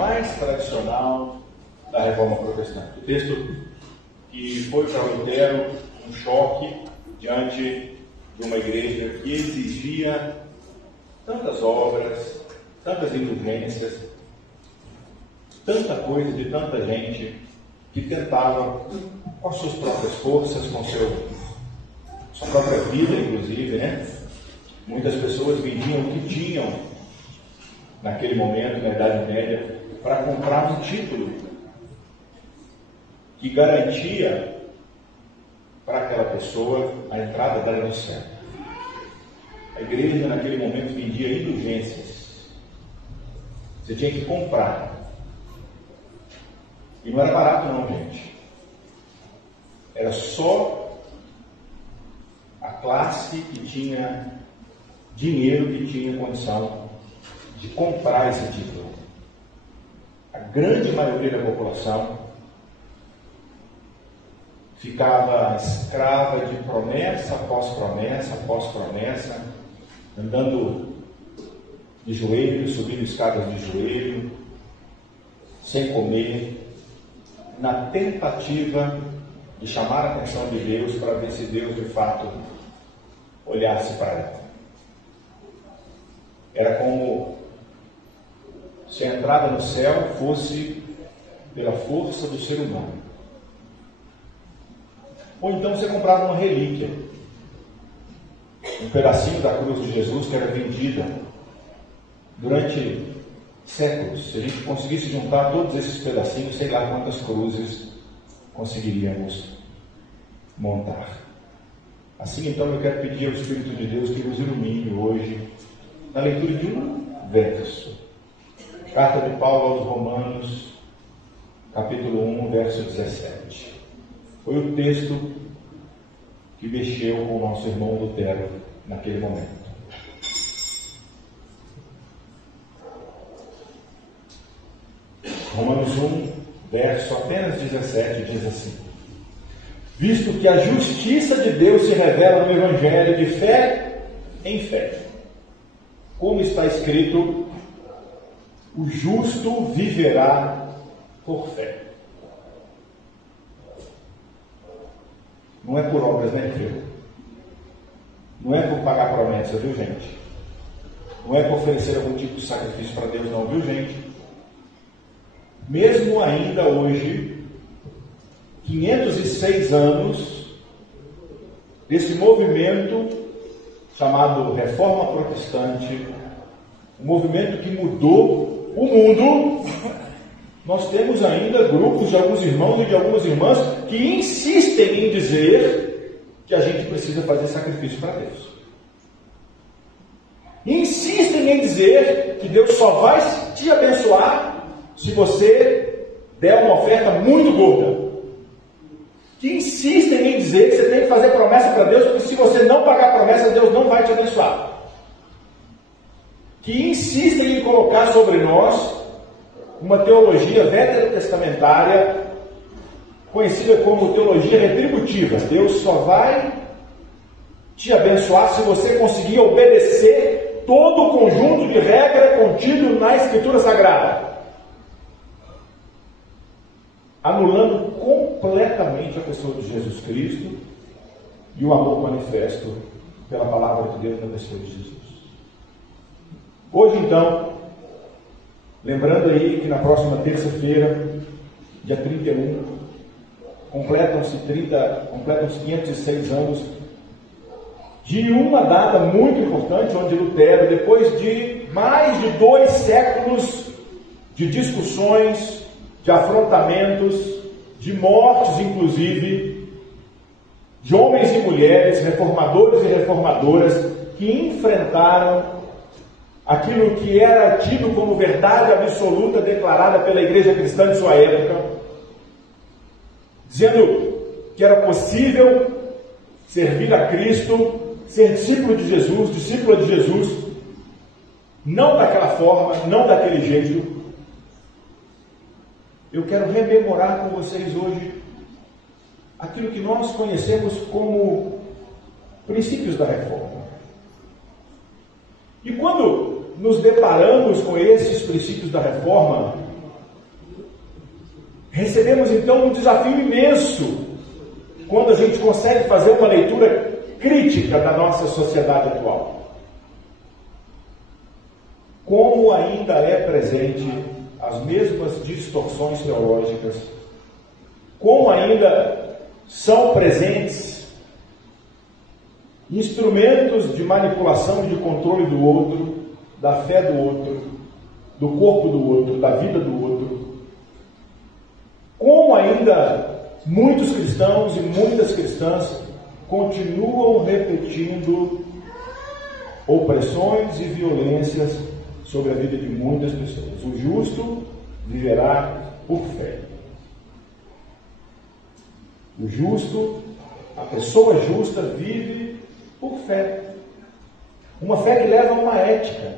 mais tradicional da Reforma Protestante. O texto que foi para Lutero um choque diante de uma igreja que exigia tantas obras, tantas indulgências, tanta coisa de tanta gente que tentava, com as suas próprias forças, com sua própria vida, inclusive, né? Muitas pessoas vendiam o que tinham naquele momento, na Idade Média, para comprar um título que garantia para aquela pessoa a entrada dela no céu. A igreja naquele momento vendia indulgências. Você tinha que comprar. E não era barato não, gente. Era só a classe que tinha dinheiro, que tinha condição de comprar esse título. A grande maioria da população ficava escrava de promessa após promessa, após promessa, andando de joelho, subindo escadas de joelho, sem comer, na tentativa de chamar a atenção de Deus para ver se Deus de fato olhasse para ela. Era como se a entrada no céu fosse pela força do ser humano. Ou então você comprava uma relíquia, um pedacinho da cruz de Jesus que era vendida durante séculos. Se a gente conseguisse juntar todos esses pedacinhos, sei lá quantas cruzes conseguiríamos montar. Assim, então, eu quero pedir ao Espírito de Deus que nos ilumine hoje na leitura de um verso. Carta de Paulo aos Romanos, capítulo 1, verso 17. Foi o texto que mexeu com o nosso irmão Lutero naquele momento. Romanos 1, verso apenas 17, diz assim: visto que a justiça de Deus se revela no Evangelho de fé em fé, como está escrito, o justo viverá por fé. Não é por obras, né, filho? Não é por pagar promessa, viu, gente? Não é por oferecer algum tipo de sacrifício para Deus, não, viu, gente? Mesmo ainda hoje, 506 anos desse movimento chamado Reforma Protestante, um movimento que mudou o mundo, nós temos ainda grupos de alguns irmãos e de algumas irmãs que insistem em dizer que a gente precisa fazer sacrifício para Deus. Insistem em dizer que Deus só vai te abençoar se você der uma oferta muito gorda. Que insistem em dizer que você tem que fazer promessa para Deus, porque se você não pagar promessa, Deus não vai te abençoar. Que insistem em colocar sobre nós uma teologia veterotestamentária, conhecida como teologia retributiva. Deus só vai te abençoar se você conseguir obedecer todo o conjunto de regras contido na Escritura Sagrada, anulando completamente a pessoa de Jesus Cristo e o amor manifesto pela palavra de Deus na pessoa de Jesus. Hoje, então, lembrando aí que na próxima terça-feira, dia 31, completam-se 506 anos de uma data muito importante, onde Lutero, depois de mais de 2 séculos de discussões, de afrontamentos, de mortes inclusive, de homens e mulheres, reformadores e reformadoras, que enfrentaram aquilo que era tido como verdade absoluta declarada pela igreja cristã de sua época, dizendo que era possível servir a Cristo, ser discípulo de Jesus, discípula de Jesus, não daquela forma, não daquele jeito. Eu quero rememorar com vocês hoje aquilo que nós conhecemos como princípios da reforma. E quando nos deparamos com esses princípios da reforma, recebemos então um desafio imenso quando a gente consegue fazer uma leitura crítica da nossa sociedade atual. Como ainda é presente as mesmas distorções teológicas, como ainda são presentes instrumentos de manipulação e de controle do outro, da fé do outro, do corpo do outro, da vida do outro. Como ainda muitos cristãos e muitas cristãs continuam repetindo opressões e violências sobre a vida de muitas pessoas. O justo viverá por fé. O justo, a pessoa justa vive por fé. Uma fé que leva a uma ética.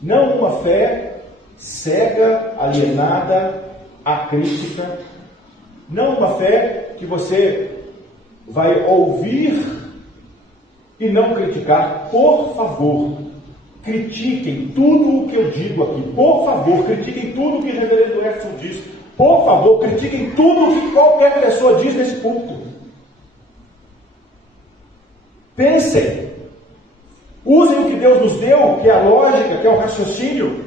Não uma fé cega, alienada, acrítica. Não uma fé que você vai ouvir e não criticar. Por favor, critiquem tudo o que eu digo aqui. Por favor, critiquem tudo o que o reverendo Edson diz. Por favor, critiquem tudo o que qualquer pessoa diz nesse púlpito. Pensem. Usem o que Deus nos deu, que é a lógica, que é o raciocínio,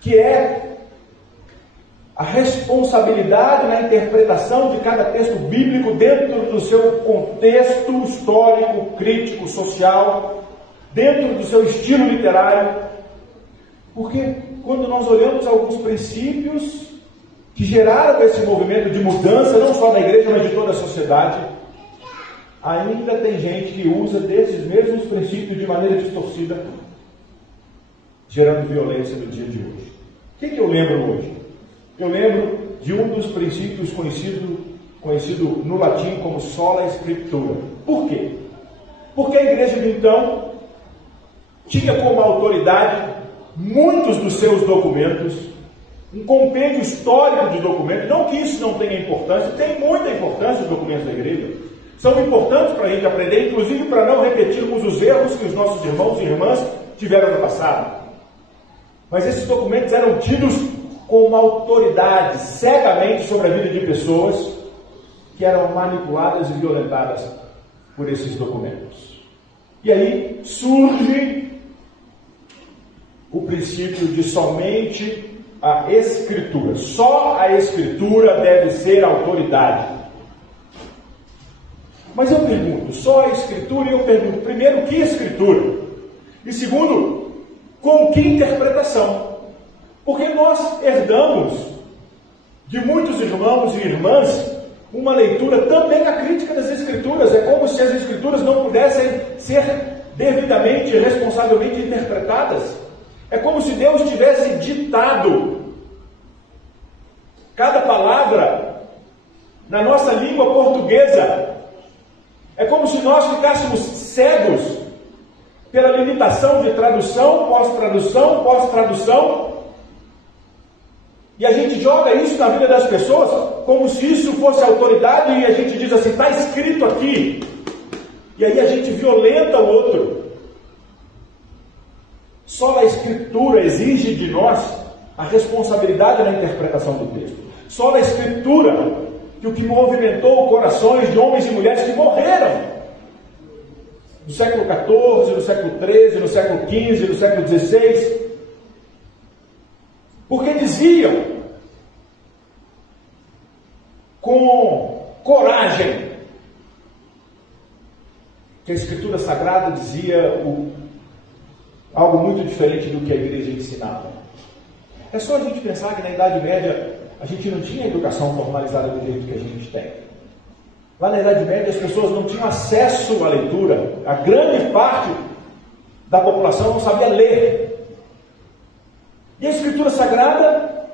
que é a responsabilidade na interpretação de cada texto bíblico dentro do seu contexto histórico, crítico, social, dentro do seu estilo literário. Porque quando nós olhamos alguns princípios que geraram esse movimento de mudança, não só na igreja, mas de toda a sociedade, ainda tem gente que usa desses mesmos princípios de maneira distorcida, gerando violência no dia de hoje. O que eu lembro hoje? Eu lembro de um dos princípios conhecido no latim como sola scriptura. Por quê? Porque a igreja de então tinha como autoridade muitos dos seus documentos, um compêndio histórico de documentos. Não que isso não tenha importância, tem muita importância os documentos da igreja. São importantes para a gente aprender, inclusive para não repetirmos os erros que os nossos irmãos e irmãs tiveram no passado. Mas esses documentos eram tidos com uma autoridade cegamente sobre a vida de pessoas que eram manipuladas e violentadas por esses documentos. E aí surge o princípio de somente a Escritura. Só a Escritura deve ser autoridade. Mas eu pergunto, só a Escritura? E eu pergunto, primeiro, que Escritura? E segundo, com que interpretação? Porque nós herdamos de muitos irmãos e irmãs uma leitura também acrítica das Escrituras. É como se as Escrituras não pudessem ser devidamente e responsavelmente interpretadas. É como se Deus tivesse ditado cada palavra na nossa língua portuguesa. É como se nós ficássemos cegos pela limitação de tradução, pós-tradução, e a gente joga isso na vida das pessoas como se isso fosse autoridade, e a gente diz assim, está escrito aqui, e aí a gente violenta o outro. Só a Escritura exige de nós a responsabilidade na interpretação do texto. Só a Escritura que o que movimentou corações de homens e mulheres que morreram no século XIV, no século XIII, no século XV, no século XVI, porque diziam com coragem que a Escritura Sagrada dizia algo muito diferente do que a igreja ensinava. É só a gente pensar que na Idade Média a gente não tinha educação formalizada do jeito que a gente tem. Lá na Idade Média as pessoas não tinham acesso à leitura. A grande parte da população não sabia ler. E a Escritura Sagrada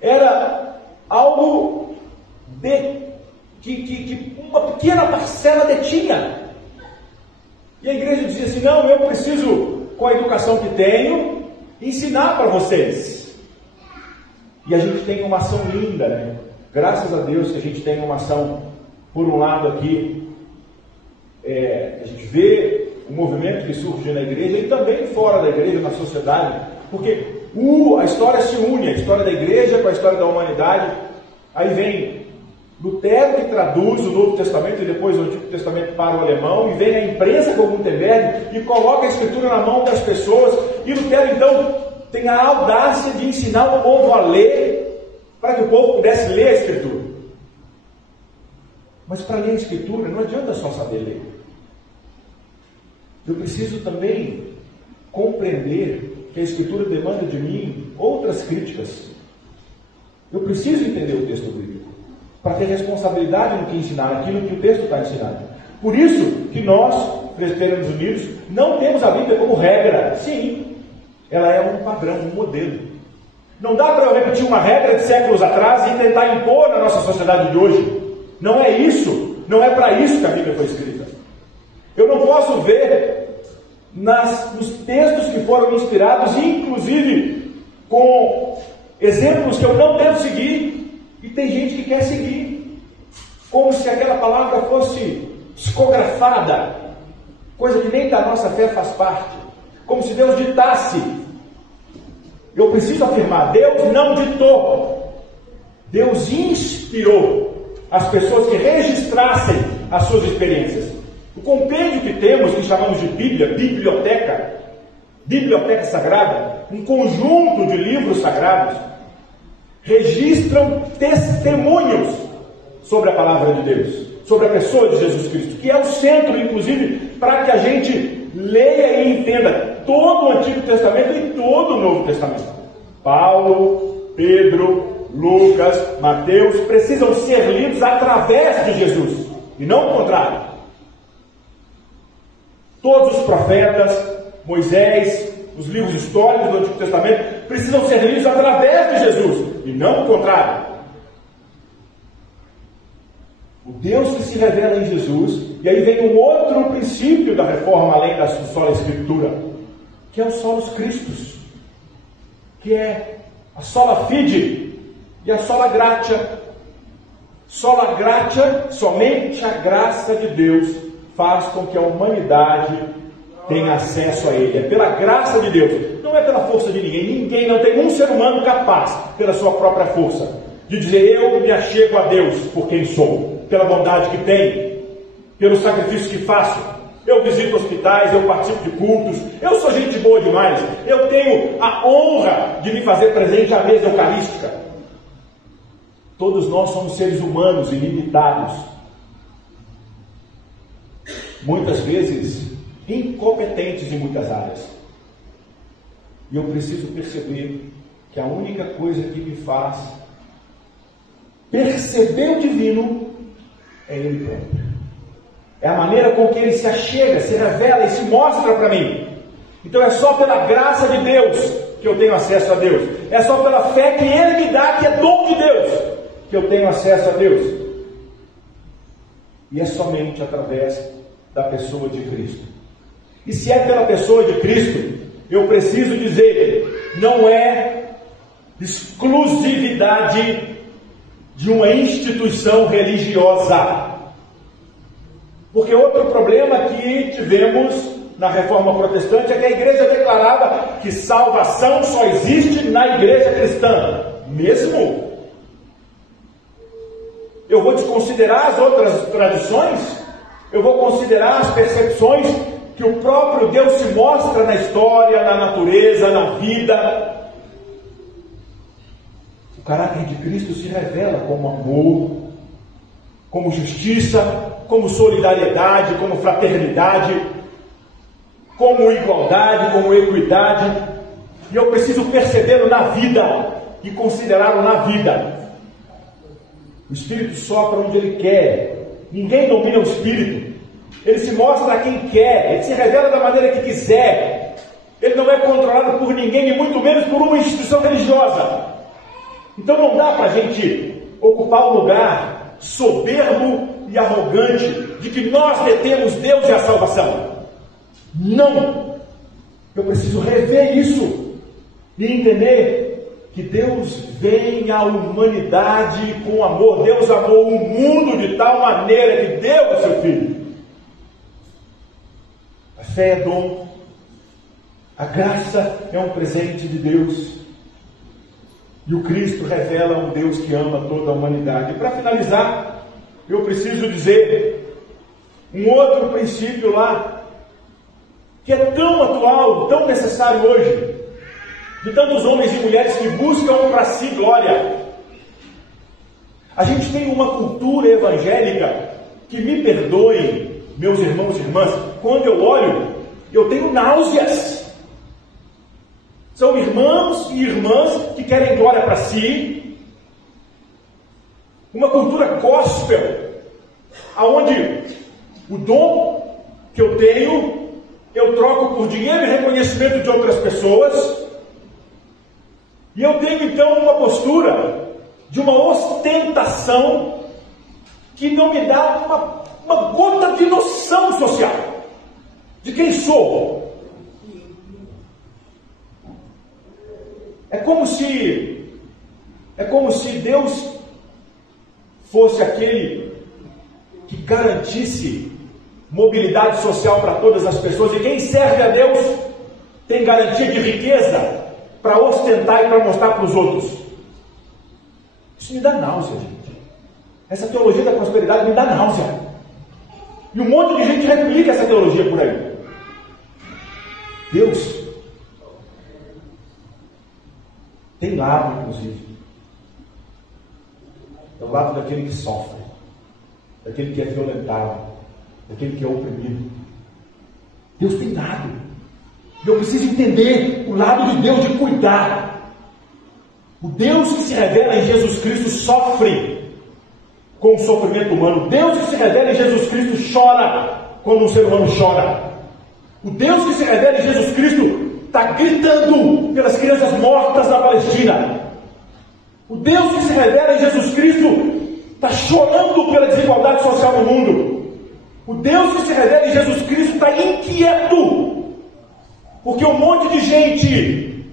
era algo que uma pequena parcela detinha. E a igreja dizia assim, não, eu preciso, com a educação que tenho, ensinar para vocês. E a gente tem uma ação linda, né? Graças a Deus que a gente tem uma ação, por um lado aqui, a gente vê o movimento que surge na igreja e também fora da igreja, na sociedade, porque a história se une, a história da igreja com a história da humanidade. Aí vem Lutero, que traduz o Novo Testamento e depois o Antigo Testamento para o alemão, e vem a imprensa com Gutenberg e coloca a escritura na mão das pessoas, e Lutero então tem a audácia de ensinar o povo a ler, para que o povo pudesse ler a escritura. Mas para ler a escritura não adianta só saber ler. Eu preciso também compreender que a escritura demanda de mim outras críticas. Eu preciso entender o texto bíblico para ter responsabilidade no que ensinar, aquilo que o texto está ensinando. Por isso que nós, presbiterianos unidos, não temos a Bíblia como regra. Sim, ela é um padrão, um modelo. Não dá para eu repetir uma regra de séculos atrás e tentar impor na nossa sociedade de hoje. Não é isso, não é para isso que a Bíblia foi escrita. Eu não posso ver nos textos que foram inspirados, inclusive com exemplos que eu não devo seguir, e tem gente que quer seguir, como se aquela palavra fosse psicografada, coisa que nem da nossa fé faz parte, como se Deus ditasse. Eu preciso afirmar, Deus não ditou, Deus inspirou as pessoas que registrassem as suas experiências. O compêndio que temos, que chamamos de Bíblia, biblioteca sagrada, um conjunto de livros sagrados, registram testemunhos sobre a palavra de Deus, sobre a pessoa de Jesus Cristo, que é o centro, inclusive, para que a gente leia e entenda todo o Antigo Testamento e todo o Novo Testamento. Paulo, Pedro, Lucas, Mateus precisam ser lidos através de Jesus, e não o contrário. Todos os profetas, Moisés, os livros históricos do Antigo Testamento precisam ser lidos através de Jesus, e não o contrário. O Deus que se revela em Jesus, e aí vem um outro princípio da reforma, além da sola Escritura, que é o solos Christus, que é a sola fide e a sola gratia. Sola gratia, somente a graça de Deus faz com que a humanidade tenha acesso a Ele. É pela graça de Deus, não é pela força de ninguém. Ninguém, não tem um ser humano capaz, pela sua própria força, de dizer: eu me achego a Deus por quem sou, pela bondade que tenho, pelo sacrifício que faço. Eu visito hospitais, eu participo de cultos, eu sou gente boa demais, eu tenho a honra de me fazer presente à mesa eucarística. Todos nós somos seres humanos ilimitados, muitas vezes incompetentes em muitas áreas. E eu preciso perceber que a única coisa que me faz perceber o divino é Ele próprio. É a maneira com que Ele se achega, se revela e se mostra para mim. Então é só pela graça de Deus que eu tenho acesso a Deus. É só pela fé que Ele me dá, que é dom de Deus, que eu tenho acesso a Deus. E é somente através da pessoa de Cristo. E se é pela pessoa de Cristo, eu preciso dizer, não é exclusividade de uma instituição religiosa. Porque outro problema que tivemos na Reforma Protestante é que a igreja declarava que salvação só existe na igreja cristã. Mesmo? Eu vou desconsiderar as outras tradições? Eu vou considerar as percepções que o próprio Deus se mostra na história, na natureza, na vida. O caráter de Cristo se revela como amor, como justiça, como solidariedade, como fraternidade, como igualdade, como equidade. E eu preciso percebê-lo na vida e considerá-lo na vida. O Espírito sopra onde Ele quer. Ninguém domina o Espírito. Ele se mostra a quem quer. Ele se revela da maneira que quiser. Ele não é controlado por ninguém, e muito menos por uma instituição religiosa. Então não dá para a gente ocupar o lugar soberbo e arrogante de que nós detemos Deus e a salvação. Não! Eu preciso rever isso e entender que Deus vem à humanidade com amor. Deus amou o mundo de tal maneira que deu o seu Filho. A fé é dom. A graça é um presente de Deus. E o Cristo revela um Deus que ama toda a humanidade. E para finalizar, eu preciso dizer um outro princípio lá, que é tão atual, tão necessário hoje, de tantos homens e mulheres que buscam para si glória. A gente tem uma cultura evangélica que, me perdoem, meus irmãos e irmãs, quando eu olho, eu tenho náuseas. São irmãos e irmãs que querem glória para si. Uma cultura gospel, aonde o dom que eu tenho, eu troco por dinheiro e reconhecimento de outras pessoas. E eu tenho então uma postura de uma ostentação que não me dá uma gota de noção social de quem sou. É como se Deus fosse aquele que garantisse mobilidade social para todas as pessoas, e quem serve a Deus tem garantia de riqueza para ostentar e para mostrar para os outros. Isso me dá náusea, gente. Essa teologia da prosperidade me dá náusea. E um monte de gente replica essa teologia por aí. Deus tem lado, inclusive. É o lado daquele que sofre, daquele que é violentado, daquele que é oprimido. Deus tem lado. E eu preciso entender o lado de Deus de cuidar. O Deus que se revela em Jesus Cristo sofre com o sofrimento humano. O Deus que se revela em Jesus Cristo chora quando um ser humano chora. O Deus que se revela em Jesus Cristo está gritando pelas crianças mortas na Palestina. O Deus que se revela em Jesus Cristo está chorando pela desigualdade social no mundo. O Deus que se revela em Jesus Cristo está inquieto, porque um monte de gente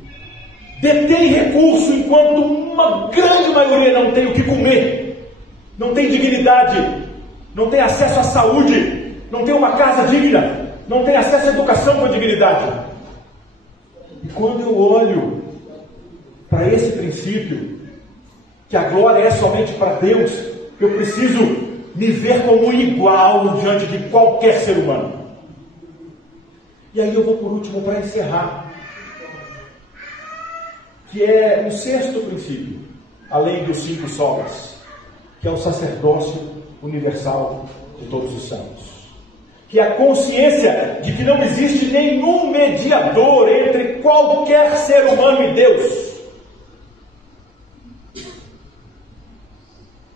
detém recurso enquanto uma grande maioria não tem o que comer, não tem dignidade, não tem acesso à saúde, não tem uma casa digna, não tem acesso à educação com dignidade. E quando eu olho para esse princípio, que a glória é somente para Deus, eu preciso me ver como igual diante de qualquer ser humano. E aí eu vou por último para encerrar, que é um sexto princípio, além dos 5 solas, que é o sacerdócio universal de todos os santos. Que é a consciência de que não existe nenhum mediador entre qualquer ser humano e Deus.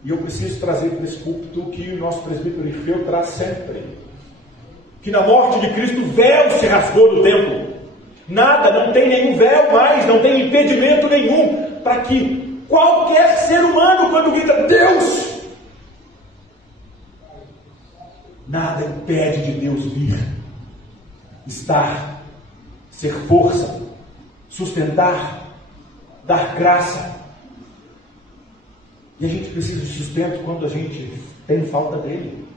E eu preciso trazer para esse púlpito o que o nosso presbítero Ifeu traz sempre. Que na morte de Cristo o véu se rasgou do templo. Nada, não tem nenhum véu mais, não tem impedimento nenhum para que qualquer ser humano, quando grita Deus, nada impede de Deus vir, estar, ser força, sustentar, dar graça. E a gente precisa de sustento quando a gente tem falta dele,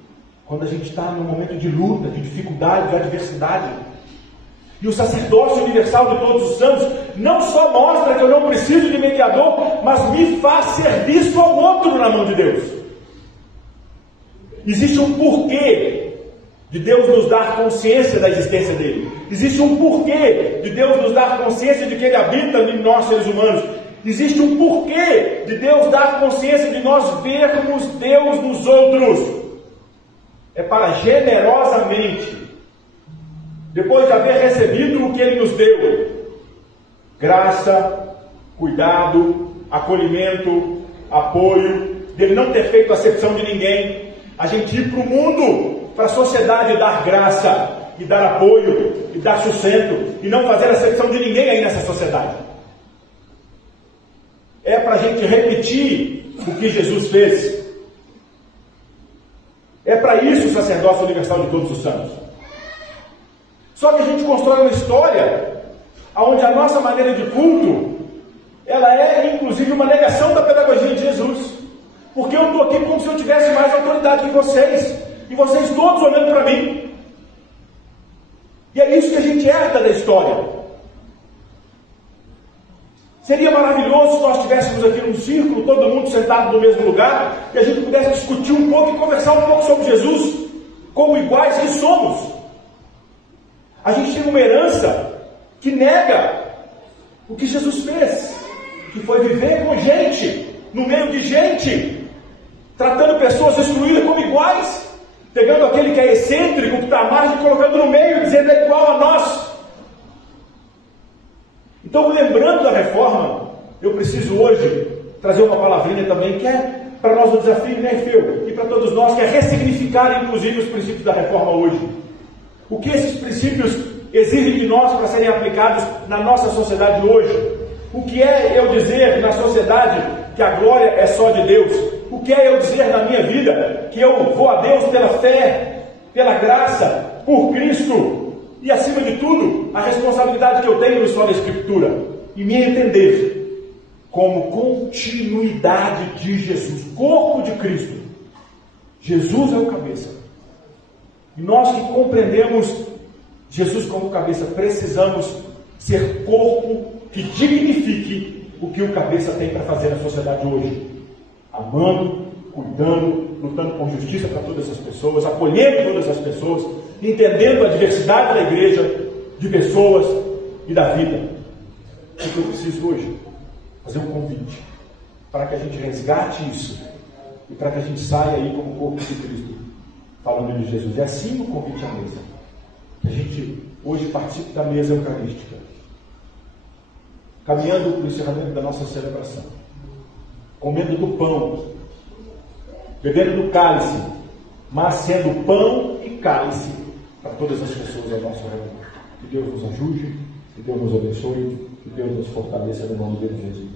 quando a gente está num momento de luta, de dificuldade, de adversidade. E o sacerdócio universal de todos os santos não só mostra que eu não preciso de mediador, mas me faz serviço ao outro na mão de Deus. Existe um porquê de Deus nos dar consciência da existência dele. Existe um porquê de Deus nos dar consciência de que ele habita em nós, seres humanos. Existe um porquê de Deus dar consciência de nós vermos Deus nos outros. É para generosamente, depois de haver recebido o que ele nos deu, graça, cuidado, acolhimento, apoio, dele não ter feito acepção de ninguém, a gente ir para o mundo, para a sociedade, dar graça, e dar apoio, e dar sustento, e não fazer acepção de ninguém aí nessa sociedade. É para a gente repetir o que Jesus fez. É para isso o sacerdócio universal de todos os santos. Só que a gente constrói uma história onde a nossa maneira de culto, ela é inclusive uma negação da pedagogia de Jesus. Porque eu estou aqui como se eu tivesse mais autoridade que vocês, e vocês todos olhando para mim. E é isso que a gente herda da história. Seria maravilhoso se nós estivéssemos aqui num círculo, todo mundo sentado no mesmo lugar, e a gente pudesse discutir um pouco e conversar um pouco sobre Jesus, como iguais que somos. A gente tem uma herança que nega o que Jesus fez, que foi viver com gente, no meio de gente, tratando pessoas excluídas como iguais, pegando aquele que é excêntrico, que está à margem, colocando no meio, dizendo é igual a nós. Então, lembrando da reforma, eu preciso hoje trazer uma palavrinha também, que é para nós um desafio, né, Feu? E para todos nós, que é ressignificar, inclusive, os princípios da reforma hoje. O que esses princípios exigem de nós para serem aplicados na nossa sociedade hoje? O que é eu dizer na sociedade que a glória é só de Deus? O que é eu dizer na minha vida que eu vou a Deus pela fé, pela graça, por Cristo? E, acima de tudo, a responsabilidade que eu tenho no estudo da Escritura, e me entender como continuidade de Jesus, corpo de Cristo. Jesus é o cabeça. E nós que compreendemos Jesus como cabeça, precisamos ser corpo que dignifique o que o cabeça tem para fazer na sociedade hoje. Amando, cuidando, lutando por justiça para todas as pessoas, acolhendo todas as pessoas, entendendo a diversidade da igreja, de pessoas e da vida. O que eu preciso hoje? Fazer um convite para que a gente resgate isso e para que a gente saia aí como corpo de Cristo, falando de Jesus. É assim o convite à mesa. Que a gente hoje participe da mesa eucarística, caminhando para o encerramento da nossa celebração, comendo do pão, bebendo do cálice, mas sendo pão e cálice para todas as pessoas ao nosso redor. Que Deus nos ajude, que Deus nos abençoe, que Deus nos fortaleça no nome de Jesus.